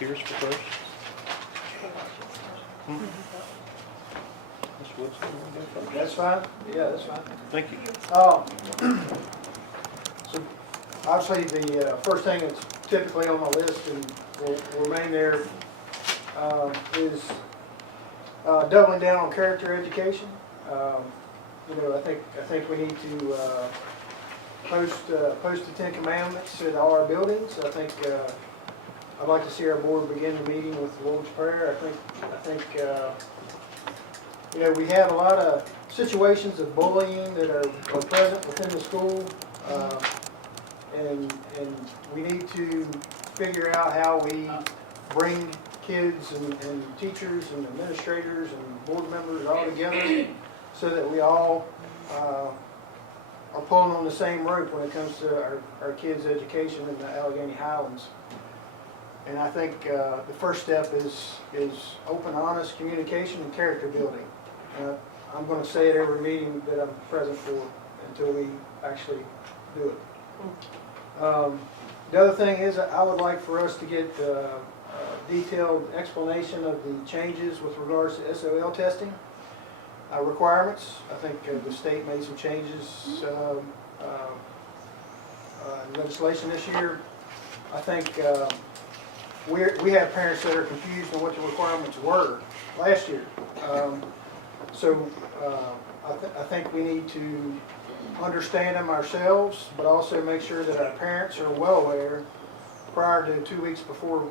volunteers for first? Ms. Woodson, you wanna go first? That's fine? Yeah, that's fine. Thank you. So obviously, the first thing that's typically on my list and will remain there is doubling down on character education. You know, I think we need to post the 10 Commandments at all our buildings. I think I'd like to see our board begin the meeting with the Lord's Prayer. I think you know, we have a lot of situations of bullying that are present within the school, and we need to figure out how we bring kids and teachers and administrators and board members all together so that we all are pulling on the same rope when it comes to our kids' education in the Alleghany Highlands. And I think the first step is open, honest communication and character building. I'm going to say it every meeting that I'm present for until we actually do it. The other thing is I would like for us to get a detailed explanation of the changes with regards to SOL testing requirements. I think the state made some changes in legislation this year. I think we have parents that are confused on what the requirements were last year. So I think we need to understand them ourselves, but also make sure that our parents are well aware prior to 2 weeks before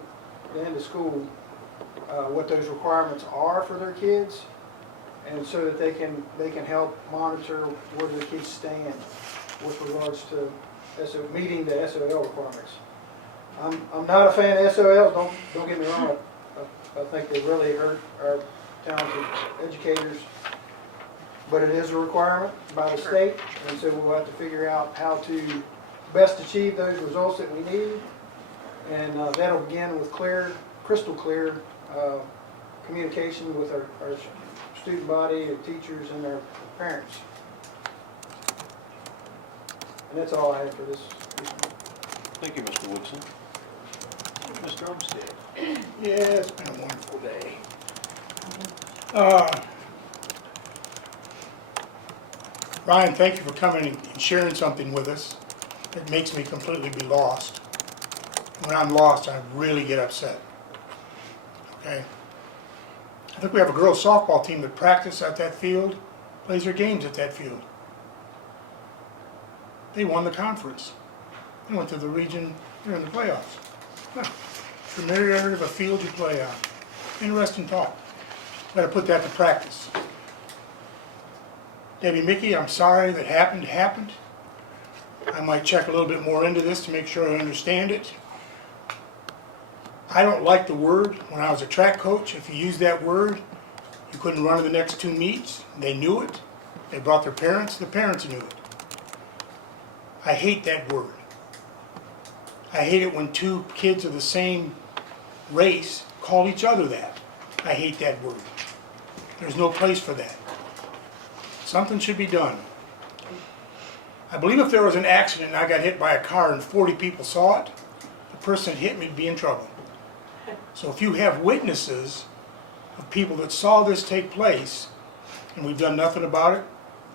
the end of school what those requirements are for their kids, and so that they can help monitor where their kids stand with regards to meeting the SOL requirements. I'm not a fan of SOLs. Don't get me wrong. I think they really hurt our talented educators, but it is a requirement by the state, and so we'll have to figure out how to best achieve those results that we need, and that'll begin with crystal clear communication with our student body, the teachers, and their parents. And that's all I have for this. Thank you, Mr. Woodson. Mr. Olmsted. Yeah, it's been a wonderful day. Ryan, thank you for coming and sharing something with us. It makes me completely be lost. When I'm lost, I really get upset. Okay? I think we have a girls softball team that practices at that field, plays their games at that field. They won the conference. They went to the region, they're in the playoffs. Huh. Familiarity of a field you play on. Interesting thought. Got to put that to practice. Debbie Mickey, I'm sorry that happened. I might check a little bit more into this to make sure I understand it. I don't like the word. When I was a track coach, if you used that word, you couldn't run to the next 2 meets. They knew it. They brought their parents. The parents knew it. I hate that word. I hate it when 2 kids of the same race call each other that. I hate that word. There's no place for that. Something should be done. I believe if there was an accident and I got hit by a car and 40 people saw it, the person that hit me would be in trouble. So if you have witnesses of people that saw this take place and we've done nothing about it,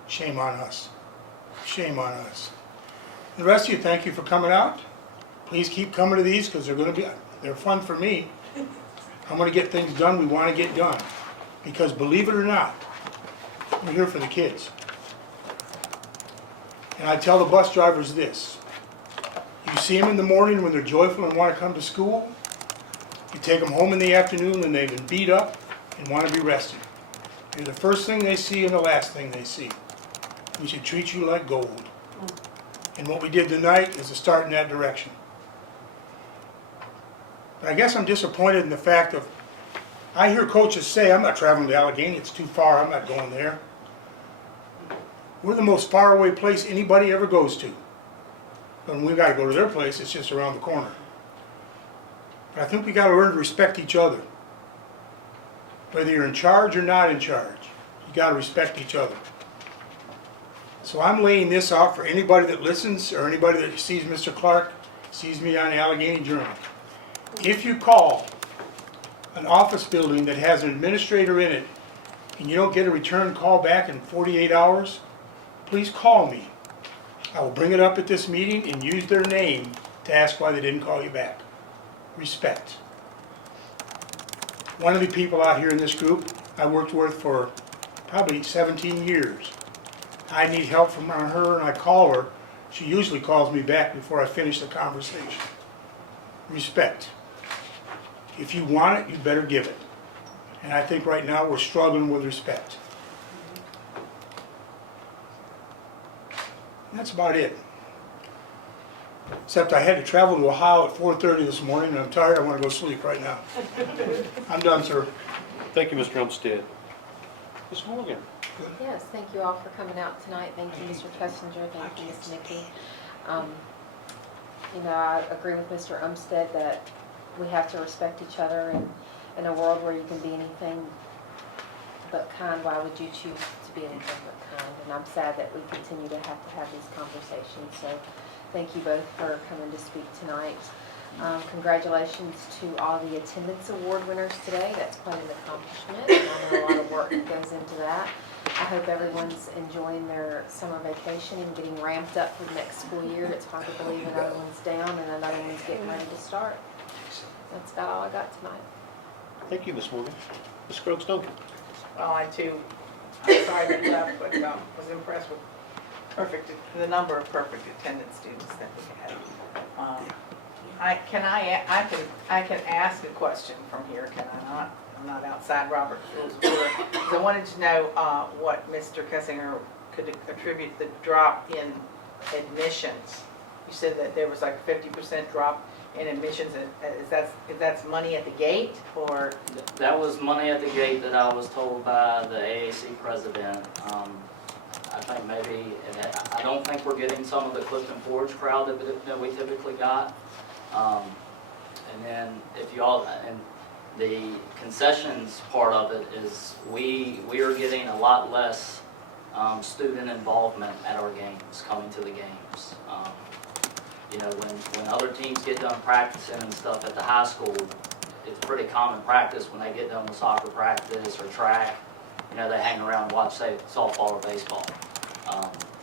shame on us. Shame on us. The rest of you, thank you for coming out. Please keep coming to these because they're fun for me. I'm going to get things done we want to get done. Because believe it or not, we're here for the kids. And I tell the bus drivers this. You see them in the morning when they're joyful and want to come to school. You take them home in the afternoon when they've been beat up and want to be rested. You're the first thing they see and the last thing they see. We should treat you like gold. And what we did tonight is a start in that direction. But I guess I'm disappointed in the fact of, I hear coaches say, I'm not traveling to Alleghany, it's too far, I'm not going there. We're the most faraway place anybody ever goes to. But when we got to go to their place, it's just around the corner. But I think we got to learn to respect each other. Whether you're in charge or not in charge, you got to respect each other. So I'm laying this out for anybody that listens or anybody that sees Mr. Clark, sees me on the Alleghany Journal. If you call an office building that has an administrator in it, and you don't get a return call back in 48 hours, please call me. I will bring it up at this meeting and use their name to ask why they didn't call you back. Respect. One of the people out here in this group I worked with for probably 17 years. I need help from her and I call her. She usually calls me back before I finish the conversation. Respect. If you want it, you better give it. And I think right now we're struggling with respect. That's about it. Except I had to travel to Ohio at 4:30 this morning, and I'm tired, I want to go sleep right now. I'm done, sir. Thank you, Mr. Umstead. Ms. Morgan? Yes, thank you all for coming out tonight. Thank you, Mr. Kessinger. Thank you, Ms. Nicky. I agree with Mr. Umstead that we have to respect each other, and in a world where you can be anything but kind, why would you choose to be anything but kind? And I'm sad that we continue to have these conversations. So thank you both for coming to speak tonight. Congratulations to all the attendance award winners today. That's quite an accomplishment, and I know a lot of work goes into that. I hope everyone's enjoying their summer vacation and getting ramped up for the next school year. It's hard to believe another one's down and another one's getting ready to start. That's about all I got tonight. Thank you, Ms. Morgan. Ms. Scruggs Duncan? Well, I too, I'm sorry that left, but was impressed with the number of perfect attendance students that we had. I can ask a question from here, can I not? I'm not outside Robert's Rules of Order. I wanted to know what Mr. Kessinger could attribute the drop in admissions. You said that there was like a 50% drop in admissions. Is that money at the gate, or? That was money at the gate that I was told by the AAC president. I think maybe, I don't think we're getting some of the Clifton Forge crowd that we typically got. And then if y'all, and the concessions part of it is we are getting a lot less student involvement at our games, coming to the games. When other teams get done practicing and stuff at the high school, it's pretty common practice when they get done with soccer practice or track, they hang around and watch, say, softball or baseball.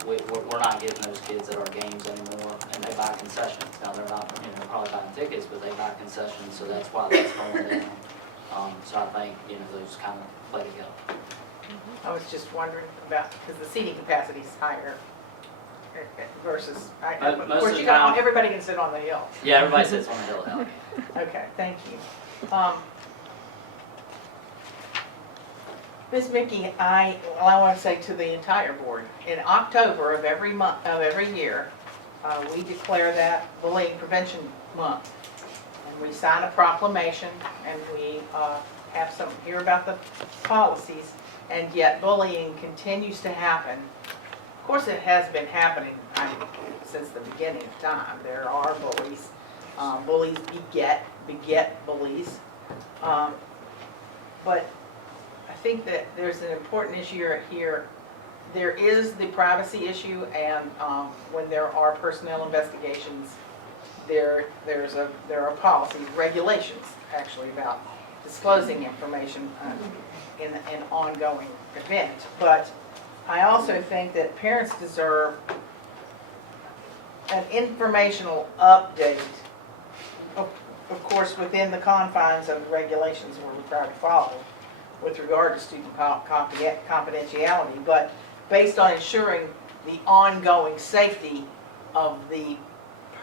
We're not getting those kids at our games anymore, and they buy concessions. Now, they're not, they're probably buying tickets, but they buy concessions, so that's why that's going down. So I think, those kind of play together. I was just wondering about, because the seating capacity is higher versus, of Most course, of the time, everybody can sit on the hill. yeah, everybody sits on the hill now. Okay, thank you. Ms. Mickey, I want to say to the entire board, in October of every year, we declare that Bullying Prevention Month. And we sign a proclamation, and we hear about the policies, and yet bullying continues to happen. Of course, it has been happening since the beginning of time. There are bullies. Bullies beget bullies. But I think that there's an important issue here. There is the privacy issue, and when there are personnel investigations, there are policies, regulations actually, about disclosing information in an ongoing event. But I also think that parents deserve an informational update, of course, within the confines of the regulations we're required to follow with regard to student confidentiality, but based on ensuring the ongoing safety of the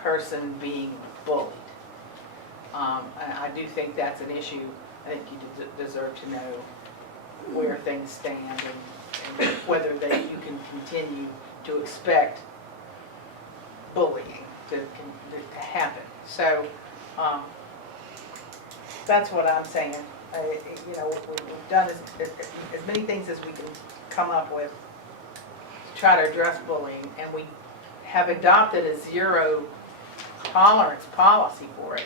person being bullied. And I do think that's an issue. I think you deserve to know where things stand and whether you can continue to expect bullying to happen. So that's what I'm saying. We've done as many things as we can come up with to try to address bullying, and we have adopted a zero tolerance policy for it.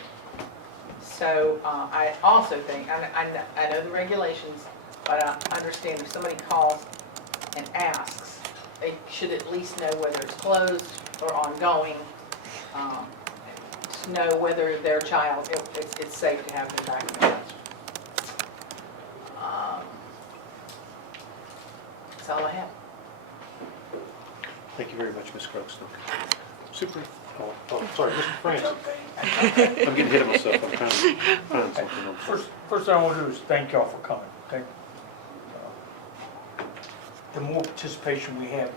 So I also think, I know the regulations, but I understand if somebody calls and asks, they should at least know whether it's closed or ongoing, to know whether their child, it's safe to have them back in the classroom. That's all I have. Thank you very much, Ms. Croxton. Super, sorry, Mr. Francis. I'm getting ahead of myself, I'm trying to find something on. First thing I want to do is thank y'all for coming, okay? The more participation we have,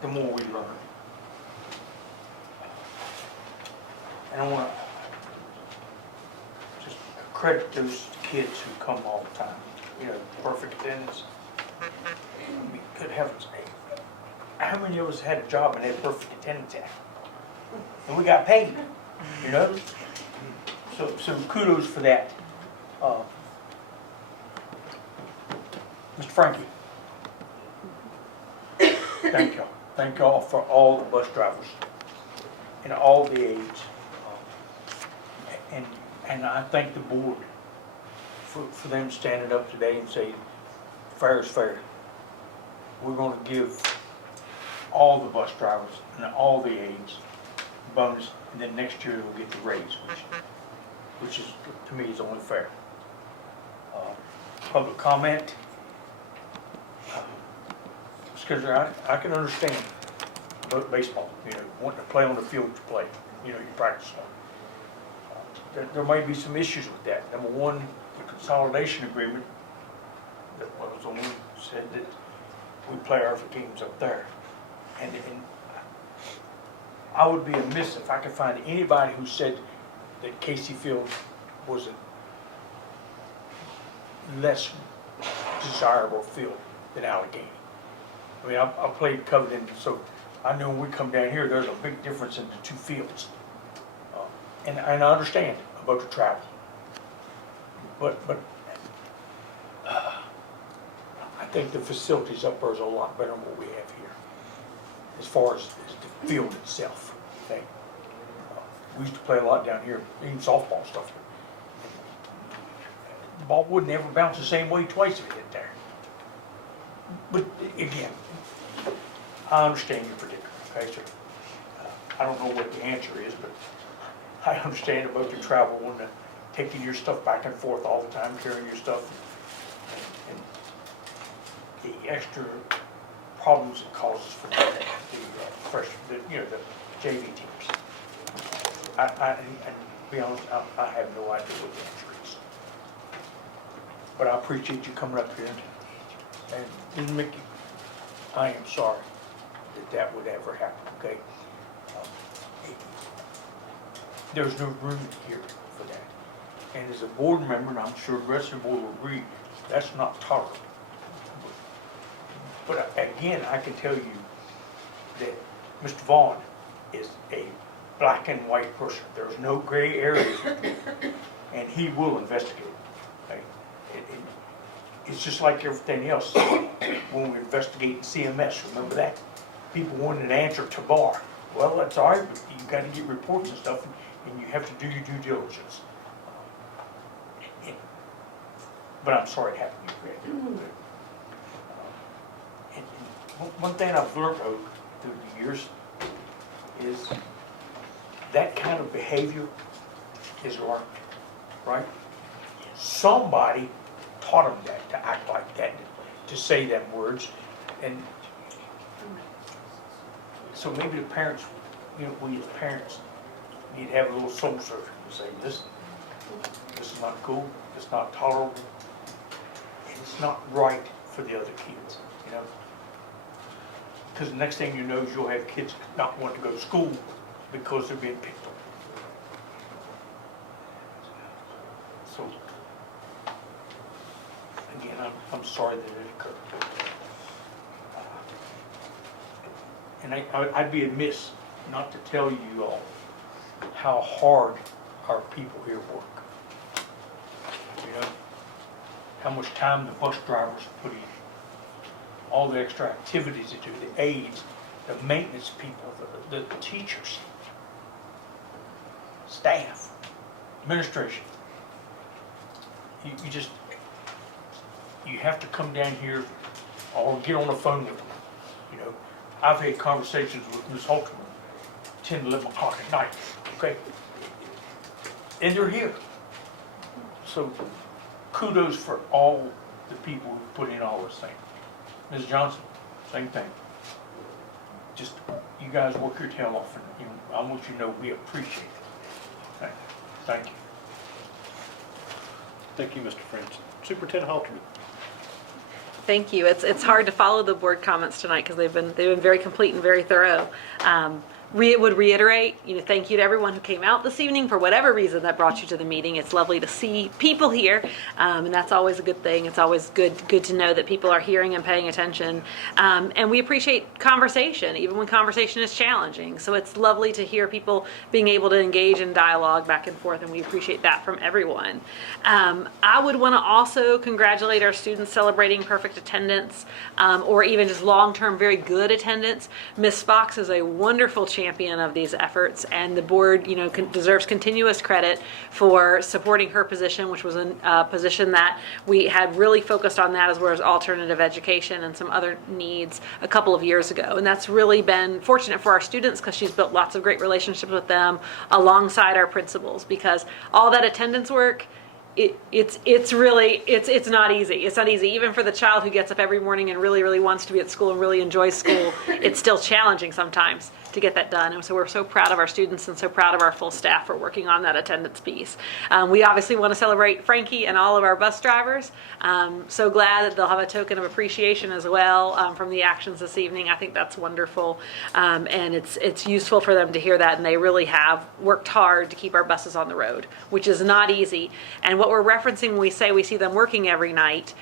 the more we learn. And I want to just credit those kids who come all the time, you know, perfect attendance. I mean, good heavens, how many of us had a job and had perfect attendance at? And we got paid, you know? So kudos for that. Mr. Frankie, thank y'all. Thank y'all for all the bus drivers and all the aides. And I thank the board for them standing up today and saying, fair is fair. We're gonna give all the bus drivers and all the aides bonus, and then next year they'll get the raise, which is, to me, is only fair. Public comment. Because I can understand about baseball, you know, wanting to play on the field to play, you know, you practice on. There may be some issues with that. Number one, the consolidation agreement, that was the one said that we play our teams up there. And I would be amiss if I could find anybody who said that Casey Field was a less desirable field than Alleghany. I mean, I played Covington, so I know when we come down here, there's a big difference in the two fields. And I understand about the travel. But I think the facilities up there is a lot better than what we have here, as far as the field itself. Okay? We used to play a lot down here, even softball stuff. The ball wouldn't ever bounce the same way twice if it hit there. But again, I understand your predicament, okay, sir? I don't know what the answer is, but I understand about your travel and taking your stuff back and forth all the time, carrying your stuff, and the extra problems it causes for the freshmen, you know, the JV teams. And to be honest, I have no idea what the answer is. But I appreciate you coming up here and Mickey, I am sorry that would ever happen, okay? There's no room here for that. And as a board member, and I'm sure the rest of the board will agree, that's not tolerable. But again, I can tell you that Mr. Vaughn is a black and white person. There's no gray areas, and he will investigate. Okay? It's just like everything else. When we investigate CMS, remember that? People wanted an answer tomorrow. Well, that's all right, but you got to get reports and stuff, and you have to do your due diligence. But I'm sorry it happened to you, Greg. And one thing I've learned through the years is that kind of behavior is learned, right? Somebody taught them that, to act like that, to say them words. And so maybe the parents, you know, we as parents need to have a little soul searching to say, this is not cool, it's not tolerable, and it's not right for the other kids, you know? Because the next thing you know is you'll have kids not want to go to school because they're being picked on. So, again, I'm sorry that it occurred. And I'd be amiss not to tell you all how hard our people here work. You know, how much time the bus drivers put in, all the extra activities they do, the aides, the maintenance people, the teachers, staff, administration. You have to come down here or get on the phone with them. You know, I've had conversations with Ms. Holtzman 10, 11 o'clock at night, okay? And they're here. So kudos for all the people who put in all this thing. Ms. Johnson, same thing. Just, you guys work your tail off, and I want you to know we appreciate it. Okay, thank you. Thank you, Mr. Francis. Superintendent Halterman. Thank you. It's hard to follow the board comments tonight because they've been very complete and very thorough. Would reiterate, thank you to everyone who came out this evening for whatever reason that brought you to the meeting. It's lovely to see people here, and that's always a good thing. It's always good to know that people are hearing and paying attention. And we appreciate conversation, even when conversation is challenging. So it's lovely to hear people being able to engage in dialogue back and forth, and we appreciate that from everyone. I would want to also congratulate our students celebrating perfect attendance, or even just long-term very good attendance. Ms. Fox is a wonderful champion of these efforts, and the board, deserves continuous credit for supporting her position, which was a position that we had really focused on that as well as alternative education and some other needs a couple of years ago. And that's really been fortunate for our students because she's built lots of great relationships with them alongside our principals, because all that attendance work, it's not easy. It's not easy. Even for the child who gets up every morning and really, really wants to be at school and really enjoys school, it's still challenging sometimes to get that done. And so we're so proud of our students and so proud of our full staff for working on that attendance piece. We obviously want to celebrate Frankie and all of our bus drivers. So glad that they'll have a token of appreciation as well from the actions this evening. I think that's wonderful. And it's useful for them to hear that. And they really have worked hard to keep our buses on the road, which is not easy. And what we're referencing when we say we see them working every night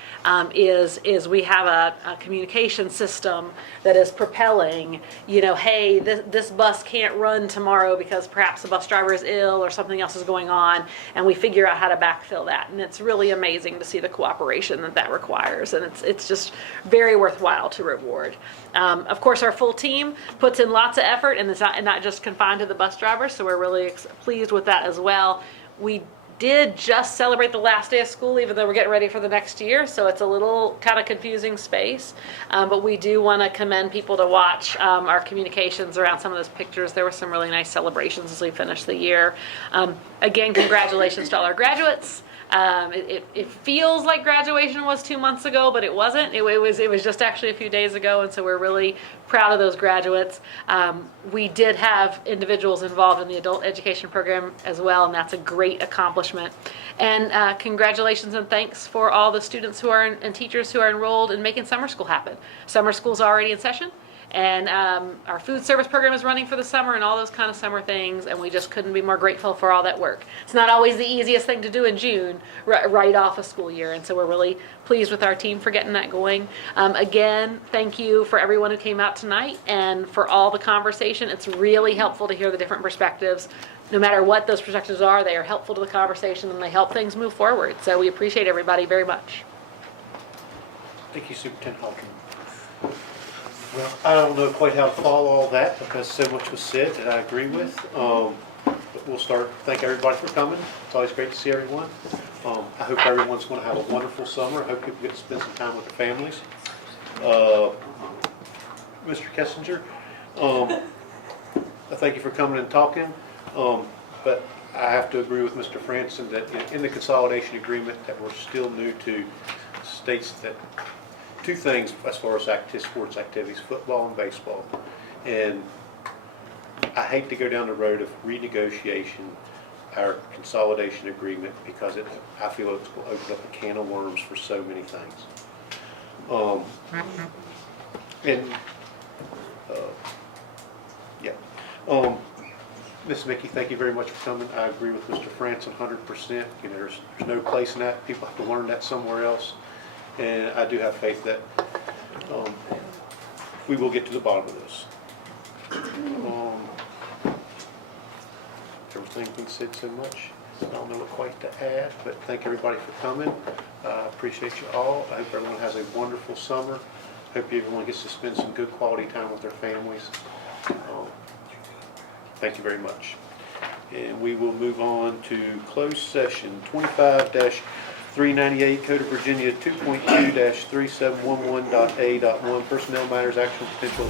is we have a communication system that is propelling, hey, this bus can't run tomorrow because perhaps the bus driver is ill or something else is going on, and we figure out how to backfill that. And it's really amazing to see the cooperation that requires, and it's just very worthwhile to reward. Of course, our full team puts in lots of effort, and it's not just confined to the bus drivers, so we're really pleased with that as well. We did just celebrate the last day of school, even though we're getting ready for the next year, so it's a little kind of confusing space. But we do want to commend people to watch our communications around some of those pictures. There were some really nice celebrations as we finished the year. Again, congratulations to all our graduates. It feels like graduation was 2 months ago, but it wasn't. It was just actually a few days ago, and so we're really proud of those graduates. We did have individuals involved in the adult education program as well, and that's a great accomplishment. And congratulations and thanks for all the students and teachers who are enrolled in making summer school happen. Summer school's already in session. And our food service program is running for the summer and all those kind of summer things, and we just couldn't be more grateful for all that work. It's not always the easiest thing to do in June, right off a school year, and so we're really pleased with our team for getting that going. Again, thank you for everyone who came out tonight and for all the conversation. It's really helpful to hear the different perspectives. No matter what those perspectives are, they are helpful to the conversation and they help things move forward. So we appreciate everybody very much. Thank you, Superintendent Halterman. Well, I don't know quite how to follow all that because so much was said that I agree with. But we'll start. Thank everybody for coming. It's always great to see everyone. I hope everyone's going to have a wonderful summer. I hope people get to spend some time with their families. Mr. Kessinger, I thank you for coming and talking. But I have to agree with Mr. Franson that in the consolidation agreement that we're still new to states that two things as far as sports activities, football and baseball. And I hate to go down the road of renegotiation our consolidation agreement because I feel it's going to open up a can of worms for so many things. Ms. Mickey, thank you very much for coming. I agree with Mr. Franson 100%. There's no place in that. People have to learn that somewhere else. And I do have faith that we will get to the bottom of this. Everything's been said so much. I don't know what quite to add, but thank everybody for coming. I appreciate you all. I hope everyone has a wonderful summer. I hope everyone gets to spend some good quality time with their families. Thank you very much. And we will move on to closed session 25-398 Code of Virginia 2.2-3711.A.1 Personnel Matters Action Potential.